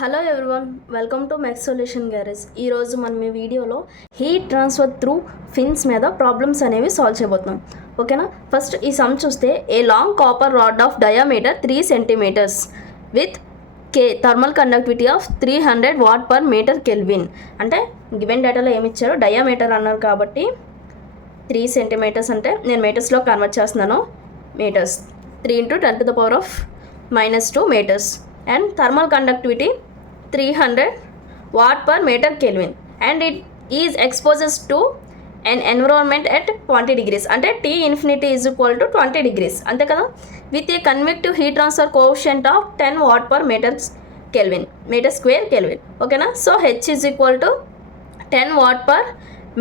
Hello everyone, welcome to mech.solutions garage. ఈరోజు మనం ఈ వీడియోలో హీట్ ట్రాన్స్ఫర్ త్రూ ఫిన్స్ మీద ప్రాబ్లమ్స్ అనేవి సాల్వ్ చేయబోతున్నాం. ఓకేనా. ఫస్ట్ ఈ సమ్ చూస్తే a long copper rod of diameter 3 centimeters with K thermal conductivity of 300 watt per meter Kelvin. అంటే గివెన్ డేటాలో ఏమి ఇచ్చారు, డయామీటర్ అన్నారు కాబట్టి 3 centimeters అంటే నేను మీటర్స్లో కన్వర్ట్ చేస్తున్నాను. Metres 3 × 10⁻⁻2 meters and thermal conductivity 300 watt per meter Kelvin and it is exposed to an environment at 20 degrees అంటే T infinity is equal to 20 degrees అంతే కదా, with a convective heat transfer coefficient of 10 watt per meter square Kelvin. ఓకేనా. So H is equal to 10 watt per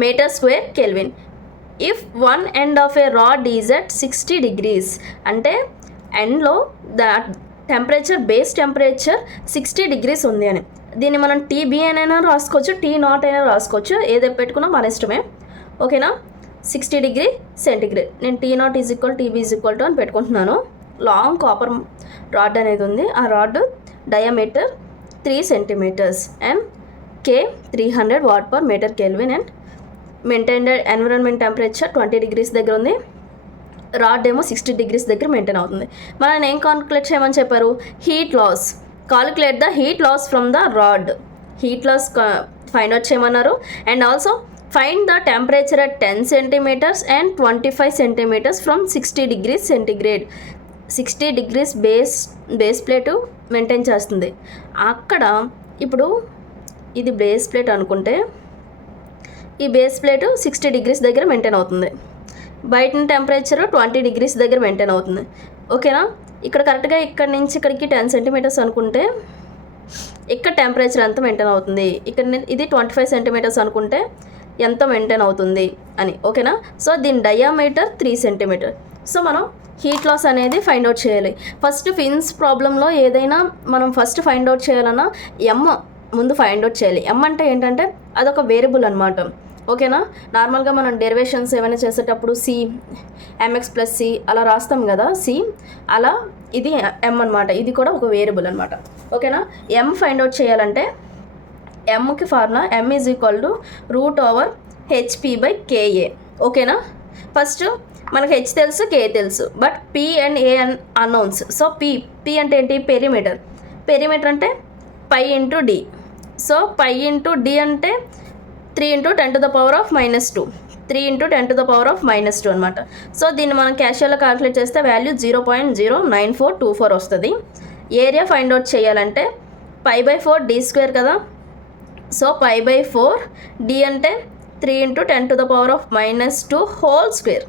meter square Kelvin. If one end of a rod is at 60 degrees అంటే ఎండ్లో temperature base temperature 60 degrees ఉంది అని, దీన్ని మనం TB అయినా రాసుకోవచ్చు, tea not అయినా రాసుకోవచ్చు, ఏదో పెట్టుకున్నా మన ఇష్టమే. ఓకేనా. 60 degree సెంటిగ్రేడ్, నేను T naught is equal TB is equal to అని పెట్టుకుంటున్నాను. లాంగ్ కాపర్ రాడ్ అనేది ఉంది, ఆ rod diameter 3 centimeters and K 300 watt per meter Kelvin and maintained environment temperature 20 degrees దగ్గర ఉంది. రాడ్ ఏమో 60 degrees దగ్గర మెయింటైన్ అవుతుంది. మనం ఏం కాల్కులేట్ చేయమని చెప్పారు, heat loss. Calculate the heat loss from the rod. Heat loss find out చేయమన్నారు. And also find the temperature at 10 centimeters and 25 centimeters from 60 degrees centigrade. 60 degrees base plate maintain చేస్తుంది. అక్కడ ఇప్పుడు ఇది బేస్ ప్లేట్ అనుకుంటే ఈ base plate 60 degrees దగ్గర maintain అవుతుంది. బయట టెంపరేచర్ 20 degrees దగ్గర మెయింటైన్ అవుతుంది. ఓకేనా. ఇక్కడ కరెక్ట్గా ఇక్కడ నుంచి ఇక్కడికి 10 centimeters అనుకుంటే ఇక్కడ టెంపరేచర్ ఎంత మెయింటైన్ అవుతుంది, ఇక్కడ ఇది 25 centimeters అనుకుంటే ఎంత మెయింటైన్ అవుతుంది అని. ఓకేనా. సో దీని డయామీటర్ 3 centimeters. సో మనం హీట్ లాస్ అనేది ఫైండ్ అవుట్ చేయాలి. ఫస్ట్ ఫిన్స్ ప్రాబ్లంలో ఏదైనా మనం ఫస్ట్ ఫైండ్ అవుట్ చేయాలన్నా ఎమ్ ముందు ఫైండ్ అవుట్ చేయాలి. ఎమ్ అంటే ఏంటంటే అదొక వేరియబుల్ అనమాట. ఓకేనా. నార్మల్గా మనం డెరివేషన్స్ ఏమైనా చేసేటప్పుడు సి ఎంఎక్స్ ప్లస్ సి అలా రాస్తాం కదా, సి అలా ఇది ఎం అనమాట, ఇది కూడా ఒక వేరియబుల్ అనమాట. ఓకేనా. ఎం ఫైండ్ అవుట్ చేయాలంటే ఎంకి formula M is equal to √/hp/KA. ఓకేనా. ఫస్ట్ మనకు హెచ్ తెలుసు, కే తెలుసు, but P and A unknowns. So P అంటే ఏంటి, పెరిమీటర్ అంటే pi into D. So pi into D అంటే 3 × 10⁻⁻2 3 × 10⁻⁻2 అనమాట. సో దీన్ని మనం క్యాషియర్లో క్యాలిక్యులేట్ చేస్తే వాల్యూ 0.09424 వస్తుంది. ఏరియా ఫైండ్ అవుట్ చేయాలంటే π/4 d² కదా. సో π/4 d అంటే 3 × 10⁻⁻2 హోల్ స్క్వేర్.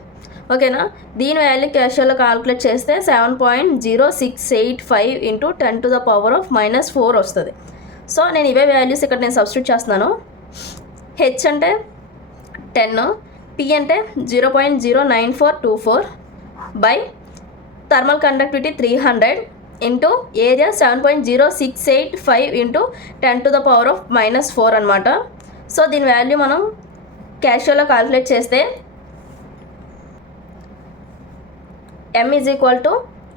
ఓకేనా. దీని వాల్యూ క్యాషియర్లో క్యాలిక్యులేట్ చేస్తే 7.0685 × 10⁻⁻4 వస్తుంది. సో నేను ఇవే వాల్యూస్ ఇక్కడ నేను సబ్స్టిట్యూట్ చేస్తున్నాను. హెచ్ అంటే 10, పి అంటే 0.09424 by thermal conductivity 300 into area 7.0685 × 10⁻⁻4 అనమాట. సో దీని వాల్యూ మనం క్యాషియర్లో క్యాలిక్యులేట్ చేస్తే ఎమ్ ఈజ్ ఈక్వల్ టు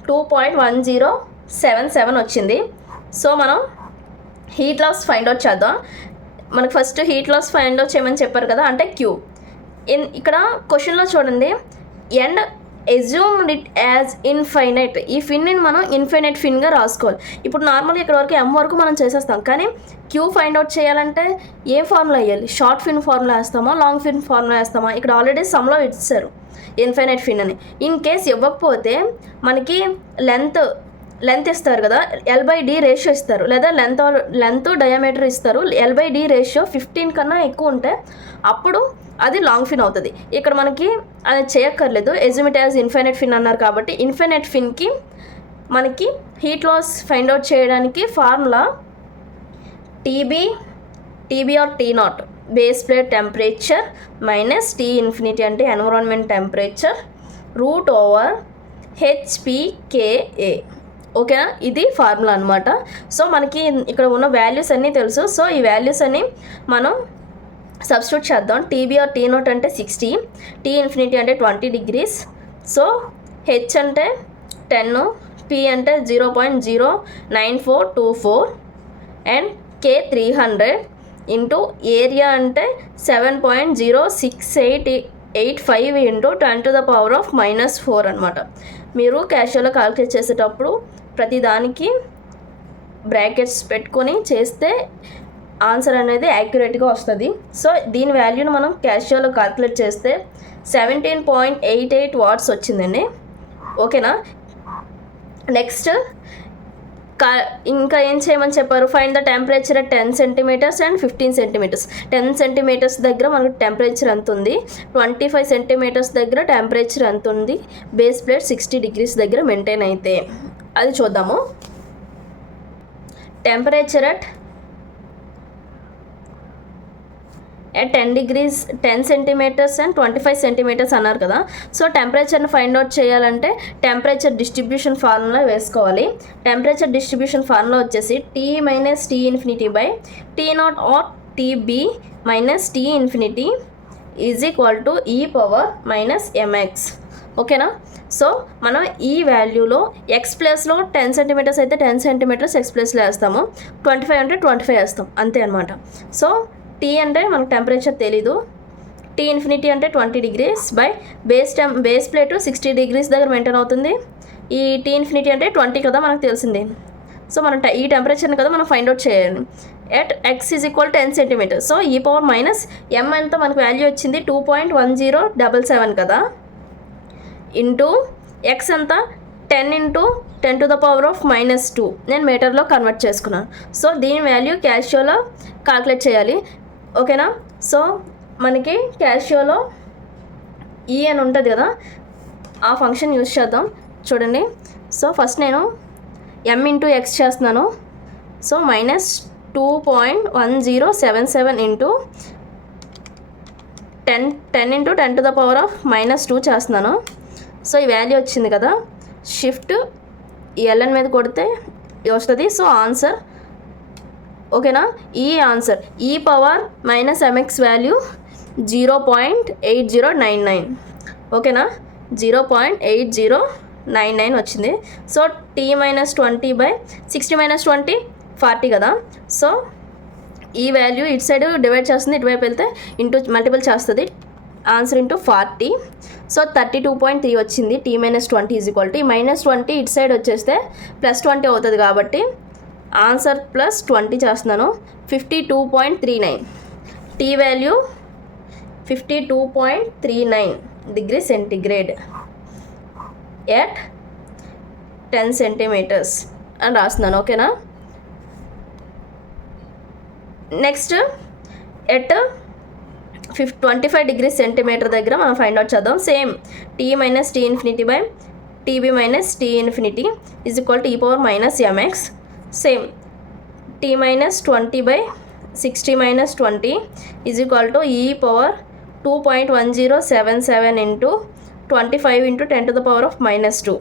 2.1077 వచ్చింది. సో మనం హీట్ లాస్ ఫైండ్ అవుట్ చేద్దాం. మనకు first heat loss find out చేయమని చెప్పారు కదా, అంటే క్యూ. ఇక్కడ క్వశ్చన్లో చూడండి, and assumed it as infinite. ఈ ఫిన్ని మనం ఇన్ఫైనైట్ ఫిన్గా రాసుకోవాలి. ఇప్పుడు నార్మల్గా ఇక్కడ వరకు ఎం వరకు మనం చేసేస్తాం, కానీ క్యూ ఫైండ్ అవుట్ చేయాలంటే ఏ ఫార్ములా వేయాలి, షార్ట్ ఫిన్ ఫార్ములా వేస్తామా, లాంగ్ ఫిన్ ఫార్ములా వేస్తామా. ఇక్కడ ఆల్రెడీ సమ్లో ఇచ్చారు ఇన్ఫైనైట్ ఫిన్ అని. ఇన్ కేస్ ఇవ్వకపోతే మనకి లెంత్ ఇస్తారు కదా, L/D రేషియో ఇస్తారు, లేదా లెంత్ డయామీటర్ ఇస్తారు. L/D రేషియో 15 కన్నా ఎక్కువ ఉంటే అప్పుడు అది లాంగ్ ఫిన్ అవుతుంది. ఇక్కడ మనకి అది చేయక్కర్లేదు, assume it as infinite fin అన్నారు కాబట్టి ఇన్ఫైనైట్ ఫిన్కి మనకి హీట్ లాస్ ఫైండ్ అవుట్ చేయడానికి formula TB or T naught base plate temperature minus T infinity అంటే ఎన్విరాన్మెంట్ టెంపరేచర్ √/hp/KA. ఓకేనా. ఇది ఫార్ములా అనమాట. సో మనకి ఇక్కడ ఉన్న వాల్యూస్ అన్నీ తెలుసు. సో ఈ వాల్యూస్ అన్నీ మనం సబ్స్టిట్యూట్ చేద్దాం. టీబీ ఆర్ టీ నాట్ అంటే 60, టీ ఇన్ఫినిటీ అంటే 20 degrees. సో హెచ్ అంటే 10, పి అంటే 0.09424 అండ్ K 300 ఇంటూ ఏరియా అంటే 7.06885 ఇంటూ 10⁻⁻⁴ అనమాట. మీరు క్యాషువల్గా కాల్కులేట్ చేసేటప్పుడు ప్రతిదానికి బ్రాకెట్స్ పెట్టుకొని చేస్తే ఆన్సర్ అనేది యాక్యురేట్గా వస్తుంది. సో దీని వాల్యూని మనం క్యాషువల్గా కాల్కులేట్ చేస్తే 17.88 వాట్స్ వచ్చిందండి. ఓకేనా. నెక్స్ట్ ఇంకా ఏం చేయమని చెప్పారు, find the temperature at 10 centimetres and 15 centimetres. 10 centimetres దగ్గర మనకు టెంపరేచర్ ఎంత ఉంది, 25 సెంటీమీటర్స్ దగ్గర టెంపరేచర్ ఎంత ఉంది, బేస్ ప్లేట్ 60 degrees దగ్గర మెయింటైన్ అయితే అది చూద్దాము. Temperature at 10 centimetres and 25 centimetres అన్నారు కదా. సో టెంపరేచర్ని ఫైండ్ అవుట్ చేయాలంటే టెంపరేచర్ డిస్ట్రిబ్యూషన్ ఫార్ములా వేసుకోవాలి. టెంపరేచర్ డిస్ట్రిబ్యూషన్ ఫార్ములా వచ్చేసి T minus T∞ by T0 or TB minus T∞ is equal to e power minus mx. ఓకేనా. సో మనం ఈ వాల్యూలో X ప్లేస్లో 10 సెంటీమీటర్స్ అయితే 10 సెంటీమీటర్స్ ఎక్స్ ప్లేస్లో వేస్తాము, 25 అంటే 25 వేస్తాం, అంతే అనమాట. సో T అంటే మనకు టెంపరేచర్ తెలీదు, T∞ అంటే 20 degrees by base plate 60 degrees దగ్గర మెయింటైన్ అవుతుంది. ఈ T∞ అంటే 20 కదా మనకు తెలిసింది. సో మనం ఈ టెంపరేచర్ని కదా మనం ఫైండ్ అవుట్ చేయాలి. At x is equal 10 centimetres. So e power minus m అంతా మనకు వాల్యూ వచ్చింది 2.1077 కదా, ఇంటూ ఎక్స్ అంతా 10 ఇంటూ 10⁻⁻². నేను మీటర్లో కన్వర్ట్ చేసుకున్నాను. సో దీని వాల్యూ క్యాషియోలో కాల్కులేట్ చేయాలి. ఓకేనా. సో మనకి క్యాషియోలో ఈ అని ఉంటుంది కదా, ఆ ఫంక్షన్ యూజ్ చేద్దాం. చూడండి. సో ఫస్ట్ నేను m ఇంటూ ఎక్స్ చేస్తున్నాను. సో మైనస్ 2.1077 ఇంటూ 10 ఇంటూ 10⁻⁻² చేస్తున్నాను. సో ఈ వాల్యూ వచ్చింది కదా, షిఫ్ట్ ln మీద కొడితే వస్తుంది. So answer. ఓకేనా. ఈ answer e power minus mx value 0.8099. ఓకేనా, 0.8099 వచ్చింది. So T minus 20 by 60 minus 20 40 కదా. సో ఈ వాల్యూ ఇటు సైడ్ డివైడ్ చేస్తుంది, ఇటువైపు వెళ్తే ఇంటూ మల్టిపుల్ చేస్తుంది, ఆన్సర్ ఇంటూ 40. సో 32.3 వచ్చింది. T minus 20 is equal to minus 20 ఇటు సైడ్ వచ్చేస్తే ప్లస్ 20 అవుతుంది కాబట్టి ఆన్సర్ ప్లస్ 20 చేస్తున్నాను. 52.39 T value 52.39 degrees centigrade at 10 centimetres అని రాస్తున్నాను. ఓకేనా. నెక్స్ట్ ఎట్ 25 degrees సెంటీమీటర్ దగ్గర మనం ఫైండ్ అవుట్ చేద్దాం. Same T minus T∞ by TB minus T∞ is equal to e power minus mx. Same T minus 20 by 60 minus 20 is equal to e power 2.1077 into 25 into 10⁻⁻².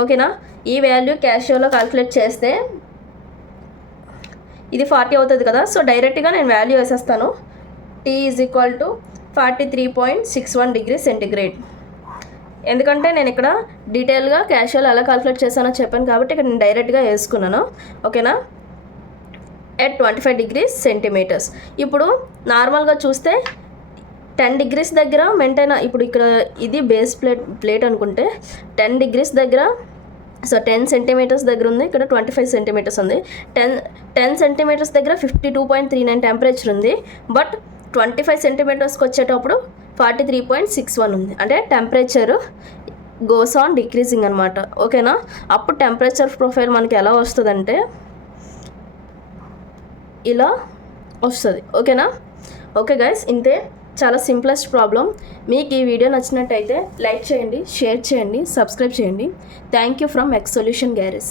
ఓకేనా. ఈ value క్యాషియోలో calculate చేస్తే ఇది 40 అవుతుంది కదా. So డైరెక్ట్గా నేను value వేసేస్తాను. T is equal to 43.61 degrees centigrade. ఎందుకంటే నేను ఇక్కడ డీటెయిల్గా క్యాషువల్ ఎలా కాల్కులేట్ చేశానో చెప్పాను కాబట్టి ఇక్కడ నేను డైరెక్ట్గా వేసుకున్నాను. ఓకేనా. At 25 degrees centimetres. ఇప్పుడు నార్మల్గా చూస్తే 10 degrees దగ్గర మెయింటైన్, ఇప్పుడు ఇక్కడ ఇది బేస్ ప్లేట్ అనుకుంటే 10 degrees దగ్గర, సో 10 సెంటీమీటర్స్ దగ్గర ఉంది, ఇక్కడ 25 సెంటీమీటర్స్ ఉంది. 10 సెంటీమీటర్స్ దగ్గర 52.39 టెంపరేచర్ ఉంది. బట్ 25 సెంటీమీటర్స్కి వచ్చేటప్పుడు 43.61 ఉంది. అంటే టెంపరేచర్ గోస్ ఆన్ డిక్రీజింగ్ అనమాట. ఓకేనా. అప్పుడు టెంపరేచర్ ప్రొఫైల్ మనకి ఎలా వస్తుందంటే ఇలా వస్తుంది. ఓకేనా. ఓకే గైస్, ఇంతే, చాలా సింప్లెస్ట్ ప్రాబ్లం. మీకు ఈ వీడియో నచ్చినట్టయితే లైక్ చేయండి, షేర్ చేయండి, సబ్స్క్రైబ్ చేయండి. Thank you from mech.solutions.garage.